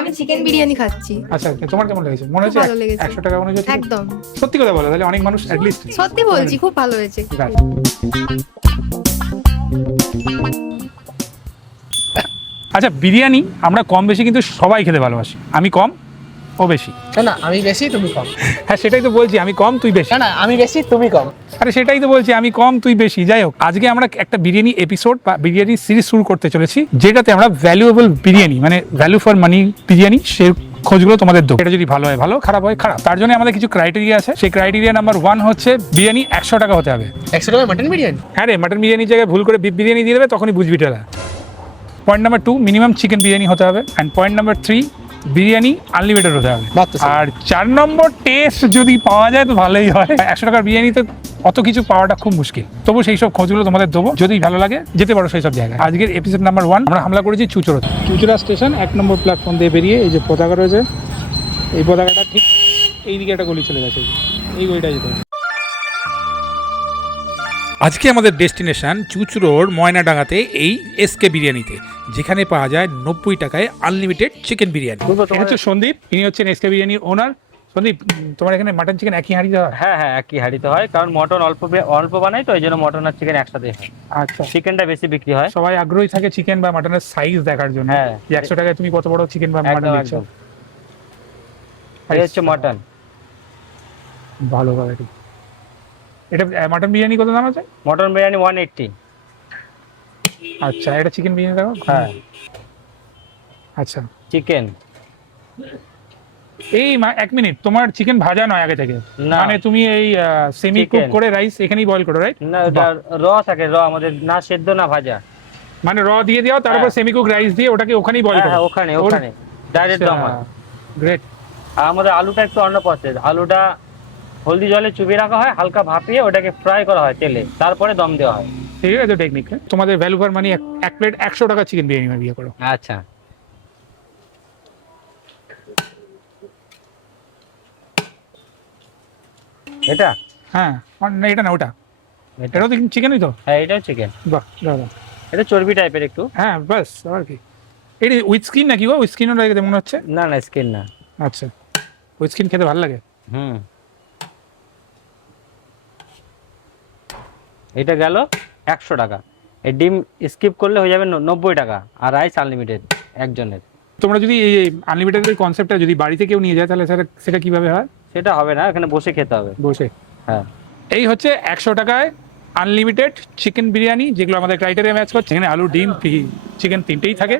আমি চিকেন বিরিয়ানি খাচ্ছি। আচ্ছা তোমার কেমন লেগেছে? মনে হচ্ছে ভালো লেগেছে। 100 টাকা মনে হচ্ছে? একদম সত্যি কথা বলো, তাহলে অনেক মানুষ at least সত্যি বলছি, খুব ভালো হয়েছে। আচ্ছা, বিরিয়ানি আমরা কম বেশি কিন্তু সবাই খেতে ভালোবাসি। আমি কম, ও বেশি। না না, আমি বেশি তুমি কম। হ্যাঁ সেটাই তো বলছি, আমি কম তুই বেশি। না না, আমি বেশি তুমি কম। আরে সেটাই তো বলছি, আমি কম তুই বেশি। যাই হোক, আজকে আমরা একটা বিরিয়ানি এপিসোড বা বিরিয়ানি সিরিজ শুরু করতে চলেছি, যেটাতে আমরা ভ্যালুয়েবল বিরিয়ানি মানে ভ্যালু ফর মানি বিরিয়ানি সে খোঁজগুলো তোমাদের দেবো। এটা যদি ভালো হয় ভালো, খারাপ হয় খারাপ। তার জন্য আমাদের কিছু ক্রাইটেরিয়া আছে। সেই ক্রাইটেরিয়া নাম্বার 1 হচ্ছে বিরিয়ানি 100 টাকা হতে হবে। 100 টাকা মাটন বিরিয়ানি? হ্যাঁ রে, মাটন বিরিয়ানির জায়গায় ভুল করে বিফ বিরিয়ানি দিয়ে দেবে, তখনই বুঝবি এটা। Point number 2, minimum chicken biryani হতে হবে। And point number 3, biryani unlimited হতে হবে। আর 4 নম্বর, টেস্ট যদি পাওয়া যায় তো ভালোই হয়। 100 টাকার বিরিয়ানিতে অত কিছু পাওয়াটা খুব মুশকিল। তবু সেই সব খোঁজগুলো তোমাদের দেবো, যদি ভালো লাগে যেতে পারো সেই সব জায়গায়। আজকের এপিসোড নাম্বার 1 আমরা হামলা করেছি চুচুড়াতে। চুচুড়া স্টেশন 1 নম্বর প্ল্যাটফর্ম দিয়ে বেরিয়ে এই যে পতাকা রয়েছে, এই পতাকাটা ঠিক এইদিকে একটা গলি চলে গেছে, এই গলিটা যেতে হবে। আজকে আমাদের ডেস্টিনেশন চুচুড়োর ময়নাডাঙ্গাতে এই এসকে বিরিয়ানিতে, যেখানে পাওয়া যায় 90 টাকায় আনলিমিটেড চিকেন বিরিয়ানি। এটা হচ্ছে সন্দীপ, ইনি হচ্ছেন এসকে বিরিয়ানির ওনার। সন্দীপ, তোমার এখানে মাটন চিকেন একই হাঁড়িতে হয়? হ্যাঁ হ্যাঁ, একই হাঁড়িতে হয়, কারণ মটন অল্প বানাই তো, এই জন্য মটন আর চিকেন একসাথে হয়। আচ্ছা, চিকেনটা বেশি বিক্রি হয়। সবাই আগ্রহী থাকে চিকেন বা মাটনের সাইজ দেখার জন্য। হ্যাঁ। যে 100 টাকায় তুমি কত বড় চিকেন বা মাটন একদম দিচ্ছ। একদম। এই হচ্ছে মটন। ভালো কোয়ালিটি। এটা মাটন বিরিয়ানি কত দাম আছে? মটন বিরিয়ানি 180। আচ্ছা, এটা চিকেন বিরিয়ানি দেখো। হ্যাঁ। আচ্ছা, চিকেন এই 1 মিনিট, তোমার চিকেন ভাজা নয় আগে থেকে? না। মানে তুমি এই সেমি কুক Chicken। করে রাইস এখানেই বয়েল করো, রাইট? না, এটা র থাকে, আমাদের না সেদ্ধ না ভাজা। মানে র দিয়ে দাও, তারপর হ্যাঁ। সেমি কুক রাইস দিয়ে ওটাকে ওখানেই বয়েল হ্যাঁ করো? হ্যাঁ, ওখানে ডাইরেক্ট দম হয়। গ্রেট। আর আমাদের আলুটা একটু অন্য প্রসেস। আলুটা হলদি জলে চুবিয়ে রাখা হয়, হালকা ভাপিয়ে ওটাকে ফ্রাই করা হয় তেলে, তারপরে দম দেওয়া হয়। ঠিক আছে টেকনিক। তোমাদের ভ্যালু ফর মানি এক প্লেট 100 টাকা চিকেন বিরিয়ানি বিয়ে করো। আচ্ছা, এটা হ্যাঁ, না এটা না, ওটা এটা এটাও তো চিকেনই তো? হ্যাঁ, এটাও চিকেন। বাহ দাদা। এটা চর্বি টাইপের একটু। হ্যাঁ বাস, আর কি। এটা উইথ স্কিন নাকি গো? উইথ স্কিনও লাগে মনে হচ্ছে। না না, স্কিন না। আচ্ছা, উইথ স্কিন খেতে ভালো লাগে। হুম। এটা গেল 100 টাকা। এই ডিম স্কিপ করলে হয়ে যাবে 90 টাকা, আর রাইস আনলিমিটেড একজনের। তোমরা যদি এই আনলিমিটেডের কনসেপ্টটা যদি বাড়িতে কেউ নিয়ে যায়, তাহলে সেটা কিভাবে হয়? সেটা হবে না, এখানে বসে খেতে হবে। বসে? হ্যাঁ। এই হচ্ছে 100 টাকায় আনলিমিটেড চিকেন বিরিয়ানি, যেগুলো আমাদের ক্রাইটেরিয়া ম্যাচ করছে। এখানে আলু, ডিম, চিকেন তিনটেই থাকে।